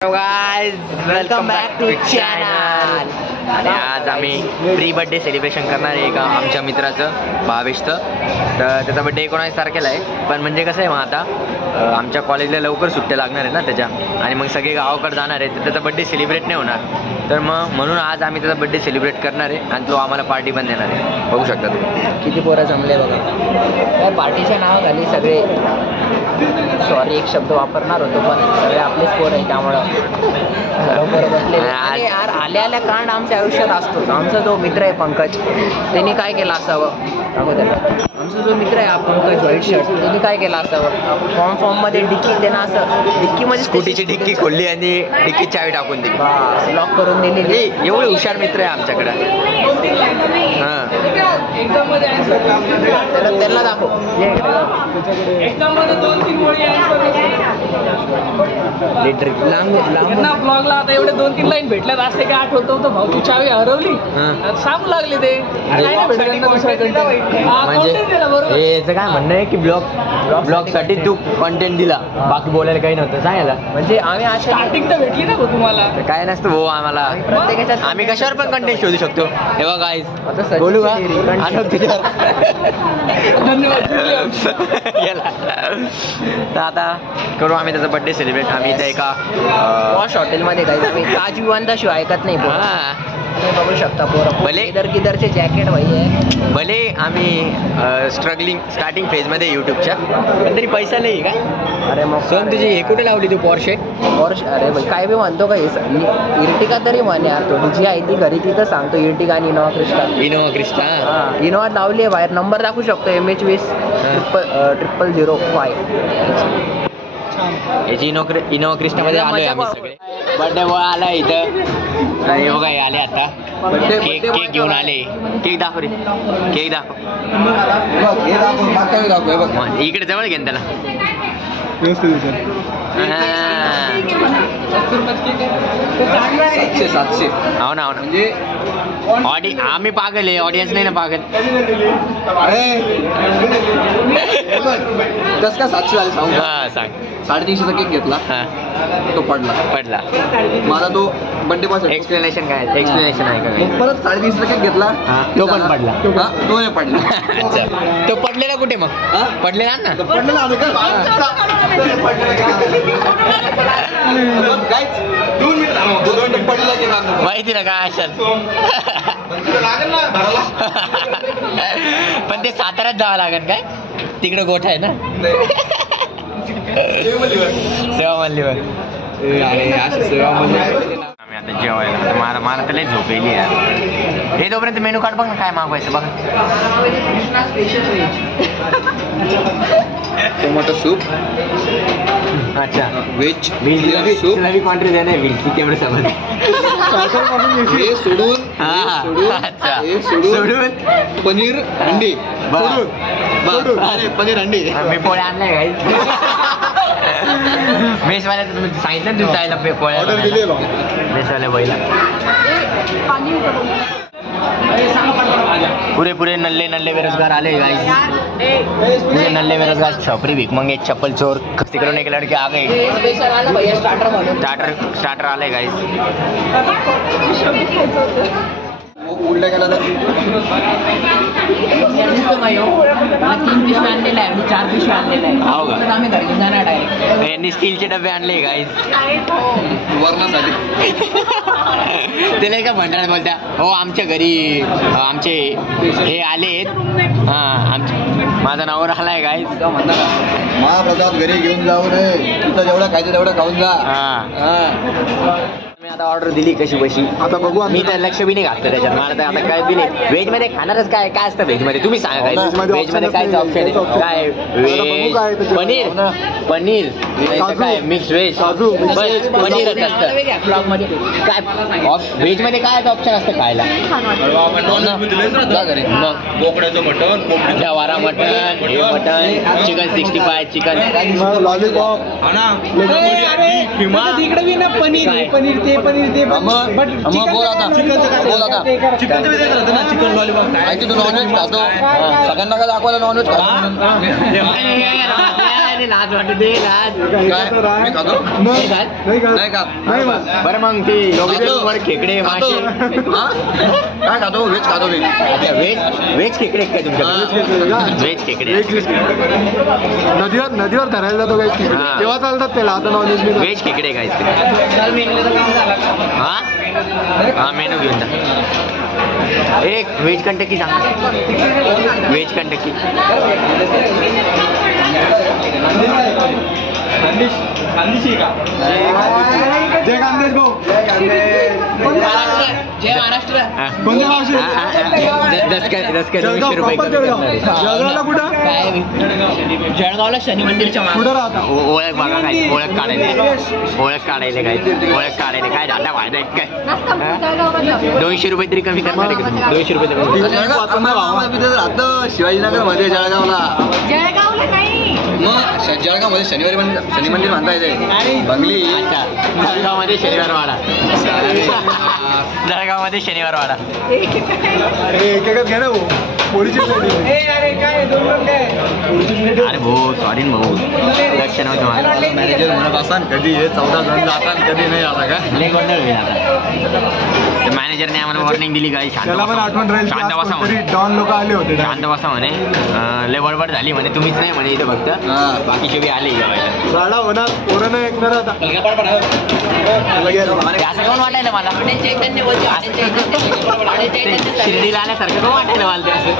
Welcome back to channel. आणि आज आम्ही प्री बर्थडे सेलिब्रेशन करणार आहे एका आमच्या मित्राचं 22चं. तर त्याचा बड्डे 19 तारखेला आहे. पण म्हणजे कसं आहे मग आता आमच्या कॉलेजला लवकर सुट्ट्या लागणार आहे ना त्याच्या, आणि मग सगळे गावाकडे जाणार आहे, तर त्याचा बड्डे सेलिब्रेट नाही होणार. तर मग म्हणून आज आम्ही त्याचा बड्डे सेलिब्रेट करणार आहे आणि तो आम्हाला पार्टी पण देणार आहे. बघू शकता तुम्ही किती पोरं जमले बघा. या पार्टीच्या नावाखाली सगळे, सॉरी एक शब्द वापरणार होतो पण सगळे आपलेच पोर आहे त्यामुळं बसले. आणि यार आल्या आल्या कांड आमच्या आयुष्यात असतोच. आमचा जो मित्र आहे पंकज, त्यांनी काय केलं असावं आमचा जो मित्र आहे हा पंकज व्हाईट शर्ट, त्यांनी काय केलं असावं फॉर्म मध्ये डिक्की त्यांना असं डिक्कीमध्ये स्कूटीची डिक्की खोलली आणि डिक्की चावी टाकून दिली, लॉक करून दिली. एवढे हुशार मित्र आहे आमच्याकडे. हां त्यांना दाखव. ब्लॉगला आता एवढे 2-3 लाईन भेटल्यात असते काय आठवत होतं भाऊ तू चावी हरवली सांगू लागले ते म्हणजे याचं काय म्हणणं आहे की ब्लॉग साठी तू कंटेंट दिला, बाकी बोलायला काही नव्हतं सांगायला. म्हणजे आम्ही स्टार्टिंग तर भेटली ना तुम्हाला, काय नसतं भाऊ आम्हाला. आम्ही कशावर पण कंटेंट शोधू शकतो. हे बघा गाईस, बोलू का तर आता करू आम्ही त्याचा बर्थडे सेलिब्रेट. आम्ही इथे एका पॉश हॉटेलमध्ये काही आम्ही ताज विवांता शिवाय ऐकत नाही. बघू शकता पोरं भले किधरचे जॅकेट भाई आहे. भले आम्ही स्टार्टिंग फेजमध्ये यूट्यूबच्या, पण तरी पैसा नाही का. अरे मग सोन तुझी हे कुठे लावली तू पॉर्शे? अरे भाई काय बी म्हणतो का इर्टिका तरी म्हण यार. तो जी आहे ती घरी तिथं सांगतो इर्टिका आणि इनोवा क्रिस्टा. इनोवा लावली आहे बाहेर. नंबर दाखवू शकतो MH20 0005. याची इनोवा क्रिस्टामध्ये आलोय आम्ही सगळे. बर्थडे बॉय आला इथं. हे बघा हे आले आता केक घेऊन आले. केक दाखव रे, केक दाखव. इकडे जवळ घेन त्याला. हो ना म्हणजे आम्ही पागल आहे, ऑडियन्स नाही ना पागल. कस काय 700 झाले सांगू? हा सांग. 350चा केक घेतला, तो पडला माझा. तो बर्थडे पासून एक्सप्लेनेशन काय आहे का? परत 350चा केक घेतला, तो पण पडला. तो नाही पडला. अच्छा, तो पडलेला कुठे मग? पडलेला ना, पडलेला आम्ही माहिती ना काय असेल. पण ते साताऱ्यात जावं लागेल काय, तिकडे गोठा आहे ना सेवा मल्लीवर. आम्ही आता जेवायला मला तर लई झोप येईल यार. हे तोपर्यंत मेनू कार्ड बघ ना काय मागवायचं बघा. टोमॅटो सूप, अच्छा व्हेज सूप नवी क्वांटिटी देणे व्हेज तेवढं समज. हे सोडून पनीर अंडी. पनीर अंडी मी पोळ्या आणलाय काही मेसवाल्या तुम्ही सांगितलं ना तुम्ही जायला पोळ्या मेसवाल्या बैला. पुरे नल्ले बेरोजगार आले गाइस. पूरे नल्ले बेरोजगार छपरी भीक मंगे चप्पल चोर खस्ती करून एक लड़के आ गए. स्टार्टर आले गाइस. उलट्या केला 3 पिशव्या आणलेला आहे आणि 4 पिशव्या आणलेला आहे. हो का? आम्ही घरी जाणार डायरेक्ट. यांनी स्टीलचे डबे आणले गाइस वरणासाठी. ते नाही का भंडारा बोलत्या हो आमच्या घरी आमचे हे आलेत. माझा नावावर आलाय गाइस. महाप्रसाद घरी घेऊन जाऊ नये, तुझं जेवढं खायचं तेवढं खाऊन जा. मी आता ऑर्डर दिली कशी बशी. आता बघू. मी तर लक्ष बी नाही घातलं त्याच्यात. मला तर आता काय बी नाही. व्हेज मध्ये खाणारच काय असतं व्हेज मध्ये तुम्ही सांगा. काय व्हेज मध्ये काय ऑप्शन आहे? काय व्हेज पनीर काय मिक्स व्हेज पनीरच असतं काय. व्हेज मध्ये काय ऑप्शन असतं खायला? बोकड्याचं मटण, जवारा मटन, हे mutton, chicken 65 chicken lollipop, paneer ते चिकनचं विचार राहतं ना. चिकन लॉलीपॉप काय तू नॉनव्हेज खातो, सगळ्यांना काय दाखवायला नॉनव्हेज खातो. अरे लाज वाटू दे लाज. काय मी खातो नाही खात. बरं मग ते लोक खेकडे मासे हा? काय खातो व्हेज खातो मी. व्हेज खेकडे काय तुमच्याकडे? व्हेज खेकडे नदीवर धरायला जातो काही हा. तेव्हा चालतात त्याला आता नॉनव्हेज मी व्हेज खेकडे काय हा हा मेनू घेऊन जा. एक व्हेज कंटकी सांग. व्हेज कंटकी जय खानदेश भाऊ. जय महाराष्ट्र. कोणत्या भाषेत? जळगावला कुठं काय जळगावला शनी मंदिरच्या मागे. कुठं राहता? ओळख बघा काय ओळख काढायला काय दादा फायदा काय 200 रुपये तरी कमी करणार आहे का? 200 रुपये राहतं शिवाजीनगर मध्ये जळगावला. जळगावला नाही. मग जळगाव मध्ये शनी मंदिर बांधता येते बंगली. जळगावमध्ये शनिवार वाडा. जळगावमध्ये शनिवार वाडा. एकच घे ना भाऊ. पोळीची प्लेट. अरे भाऊ सॉरी भाऊ लक्ष नव्हतं मॅनेजर म्हणत असा कधी हे 14 जण जातात कधी नाही आता का. लय गोंधळ होईल आता. मॅनेजरने आम्हाला वॉर्निंग दिली काय त्याला पण आठवण राहील. शांत बसा तरी म्हणे. डॉन लोक आले होते. शांत बसा म्हणे. लय बडबड झाली म्हणे. तुम्हीच नाही म्हणे इथं फक्त बाकीचे बी आले जेवायला. गाडा होणार पोरं नाही ऐकणार आता. असं कोण वाटायला मला शिर्डीला आल्यासारखं कोण वाटायला मला ते असं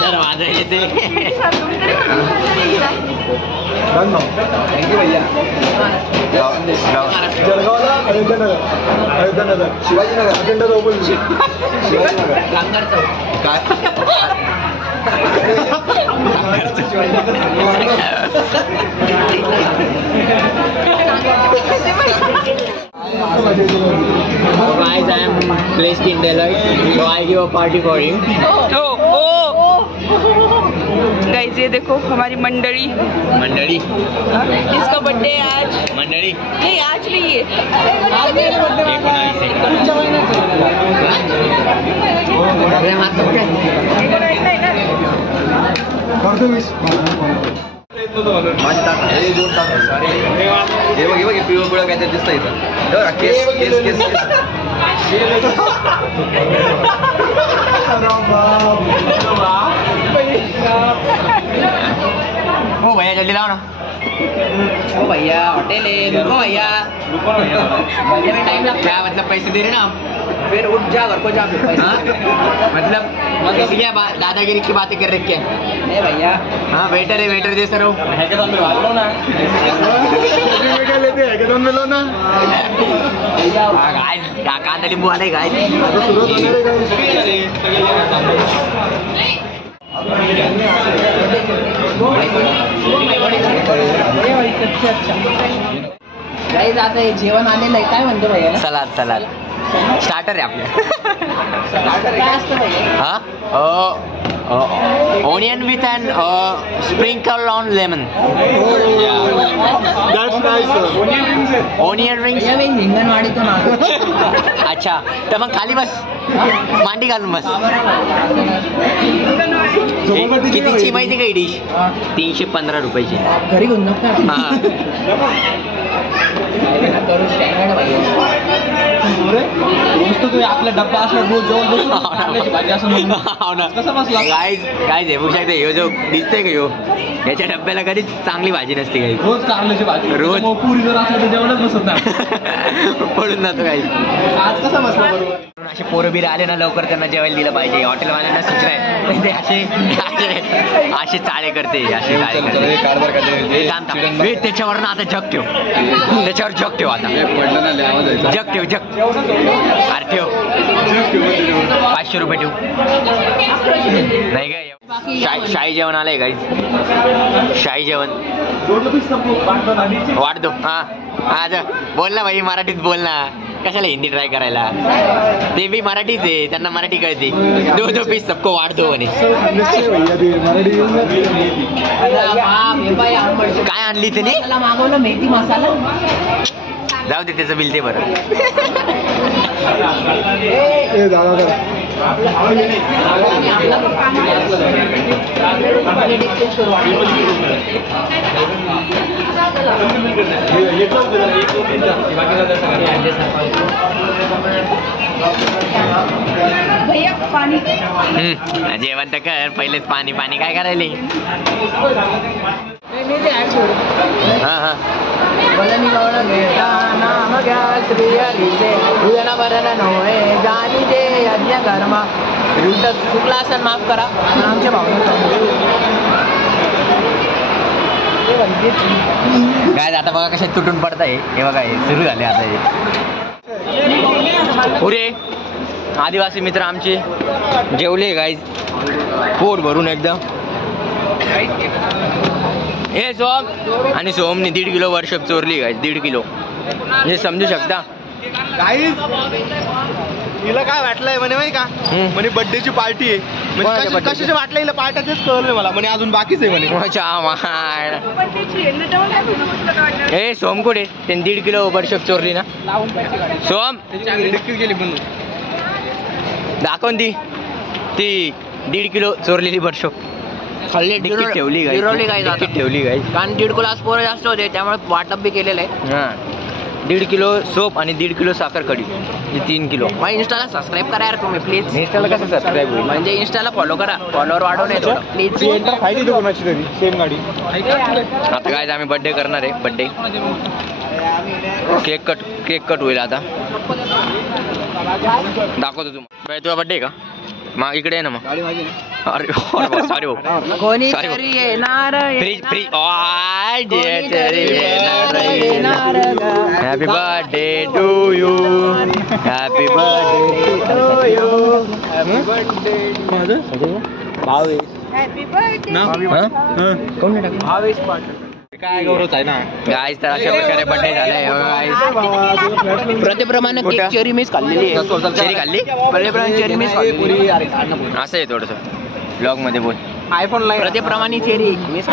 धड वाजायला ते. जळगावला अयोध्यानगर शिवाजीनगर अजेंडा चौक. काय Guys, I am placed in Deloitte, so I give a party for him. Guys ये देखो हमारी मंडली. मंडळी इसका बर्थडे है आज. मंडळी नहीं आज नहीं है. 19 माझी टाक हे 2 टाक. हे बघ पिवळं पिवळं काहीतरी दिसतं इथं. केस केस केस हो भैया जल्दी लाओ ना. ओ भैया होटल है. रुको भैया बनने में टाइम लगता क्या मतलब पैसे दे रहे ना आप? है. फिर उठ जा घर को जा. फिर पैसे मतलब किसी क्या दादागिरी की बातें कर रखी है? नहीं भैया. हाँ वेटर है वेटर जैसा रहो. हॅकेथॉन मिळव ना. कांदा लिंबू आले काय आता सुरुवात होणार आहे गाइस आता हे जेवण आलेलं आहे. काय म्हणतो भैया? सलाद स्टार्टर आहे आपल्या. स्टार्टर काय असतं भैया? हा onion with and sprinkle on lemon. Onion rings. भैया मी हिंगणवाडीतून आलो. अच्छा तर मग खाली बस मांडी घालून बस. कितीची माहिती का ही डिश? 315 रुपयाची. घरी घेऊन नका. हा करू स्टँडर्ड आपला डब्बा असला रोज जेवण भाजी असं कसं बसला. काय बघू शकते ह्यो जो दिसतोय का ह्यो याच्या डब्याला कधीच चांगली भाजी नसते काही. रोज कारल्याची भाजी. रोज पुरी जर असलं तर जेवणच बसत नाही. पडून जातो काही. आज कसा बसला बरोबर. असे पोरं बिरं आले ना लवकर त्यांना जेवायला दिलं पाहिजे. हॉटेलवाल्यांना सूचना आहे ते असे चाळे करते. असे चाळे करते. त्याच्यावर ना आता जग ठेव. त्याच्यावर जग ठेव. आता जग ठेव. अरे ठेव 500 रुपये ठेव. नाही काय शाही जेवण आलंय काही. शाही जेवण वाढतो. हा बोल ना भाई मराठीत बोल ना. कशाला हिंदी ट्राय करायला. ते बी मराठीच आहे त्यांना मराठी कळते. 2 पीस सबको वाढतो म्हणे. काय आणली त्याने? मागवलं मेथी मसाला. जाऊ दे त्याचं बिल ते बरं. दादा भैया पानी जेवण तर कर पहिलेच पाणी पाणी काय करायले हा हा चुकला असेल माफ करा आमच्या काय आता बघा कशा तुटून पडताय हे बघा हे सुरू झाले आता हे पुरे आदिवासी मित्र आमचे जेवले गाईज पोट भरून एकदम हे सोम आणि सोमने 1.5 किलो वर्षप चोरली गाईज 1.5 किलो म्हणजे समजू शकता हिला काय वाटलंय म्हणे माहिती का म्हणे बर्थडेची पार्टी आहे म्हणजे कशाच्या वाटलं हिला पार्ट्या तेच कळलं मला म्हणे अजून बाकीच आहे म्हणे हे सोम कुठे त्यांनी 1.5 किलो वर्षप चोरली ना सोम गेली पण दाखवून ती 1.5 किलो चोरलेली वर्षप खाल्ली ठेवली गिरवली काय ठेवली गाईज कारण 1.5 किलो पोरं जास्त होते त्यामुळे वाटप बी केलेलं आहे हा 1.5 किलो सोप आणि 1.5 किलो साखर कढी म्हणजे 3 किलो मग इंस्टाला सबस्क्राईब करा यार तुम्ही प्लीज इंस्टाला कसं सबस्क्राईब होईल म्हणजे इंस्टाला फॉलो करा फॉलोअर वाढवणे थोडं प्लीज फायदी तू कोणाची तरी सेम गाडी आता काय आम्ही बर्थडे करणार आहे बर्थडे केक कट होईल आता दाखवतो तुम्हाला तुझा बर्थडे का मग इकडे आहे ना मग अरे सॉरी कोणी Sorry. तरी येणार freeze happy birthday to you happy birthday to you happy birthday काय गौरव आहे ना गाईज तर अशा प्रकारे बर्थडे झालाय प्रत्येप्रमाणे केक चेरी मिस खाल्लेली आहे चेरी खाल्ली प्रत्येप्रमाणे चेरी मिस खाल्लेली असं आहे थोडस ब्लॉग मध्ये बोल आयफोन ला प्रत्येप्रमाणे चेरी मिस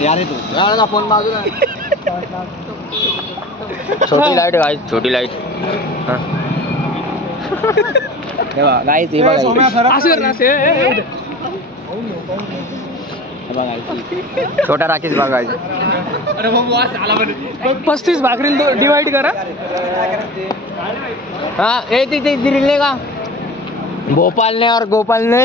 यार फोन बाजूला छोटी लाईट गाईज छोटी लाईट गाईच छोटा राकेश बघायचं 35 भाकरी डिवाइड करा हाँ ये दिल्ली का भोपाल ने और गोपाल ने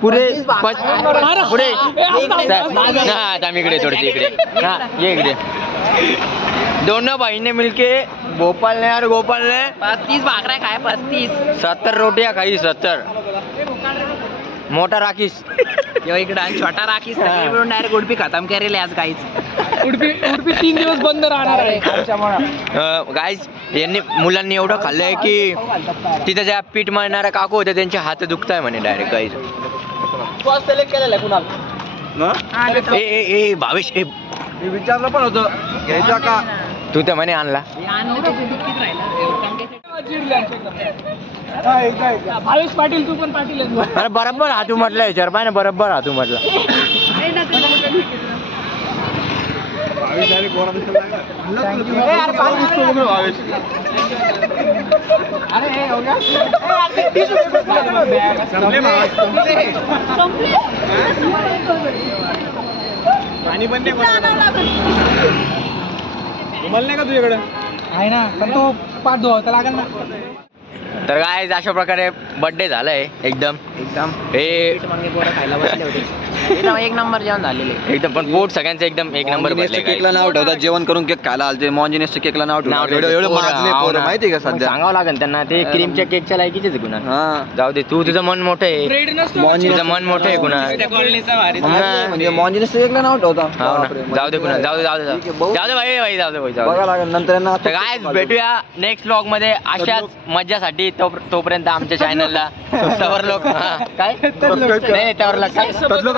पुरे पुरे इकडे थोडे इकडे हाँ ये इकडे दोनों भाई ने मिलके भोपाल ने और गोपाल ने 35 भाकऱ्या काय 35 70 रोटियां खाई 70 मोटा राकेश इकडे आणि छोटा राखीस सगळे मिळून डायरेक्ट उडपी खतम करेल आज काहीच उडपी 3 दिवस बंद राहणार आहे गाईज यांनी मुलांनी एवढं खाल्लंय की तिथं ज्या पीठ मळणाऱ्या काकू होत्या त्यांचे हात दुखताय म्हणे डायरेक्ट गाईज सिलेक्ट केलेलं आहे कुणाल ए भावेश ए मी विचारलं पण होतं घ्यायचा का तू तर म्हणे आणला भावेश पाटील तू पण पाटील अरे बरोबर हातू म्हटलं विचार पाय ना बरोबर हातू म्हटलं पाणी पण नाही तुम्हाला नाही का तुझ्याकडे आहे ना पण तो पाठ धुवावं लागेल ना तर काय अशा प्रकारे बर्थडे झालाय एकदम हे खायला बसले होते एक नंबर जेवण झालेले एकदम पण पोट सगळ्यांचं एकदम एक नंबर भरले केकला नाव ठेवतात जेवण करून केक खायला आलते मॉन्जिनेसच्या केकला नाव ठेवतात एवढं माजले पोरं माहिती का सध्या सांगावं लागेल त्यांना ते क्रीमच्या केकच्या लायकीचेच गुन्हा हा जाऊ दे तू तुझं मन मोठं आहे ब्रेड नसतो तुझं मन मोठं आहे गुन्हा म्हणजे मॉन्जिनेसच्या केकला नाव ठेवतात हो ना जाऊ दे गुन्हा जाऊ दे भाई जाऊ दे बघा लागेल नंतर यांना तर काय भेटूया नेक्स्ट ब्लॉग मध्ये अशाच मज्जासाठी तोपर्यंत आमच्या चॅनलला तवर लोक काय नाही तवर लोक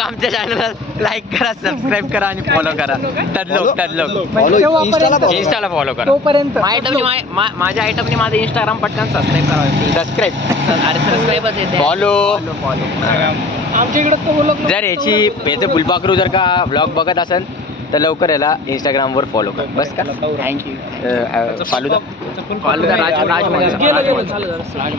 आमच्या चॅनलला लाईक करा सबस्क्राईब करा आणि फॉलो करा तदलोक इंस्टाला फॉलो करा तोपर्यंत माझ्या आयटमने माझं इंस्टाग्राम पटकन सबस्क्राईब करावं सबस्क्राईब अरे सबस्क्राईबच येते फॉलो आमच्या इकडे तो बोलत जर याचं फुलपाखरू जर का ब्लॉग बघत असेल तर लवकर याला इंस्टाग्रामवर फॉलो कर. बस का? थँक्यू. फालुदा फालुदा राज गेलं झालं. राज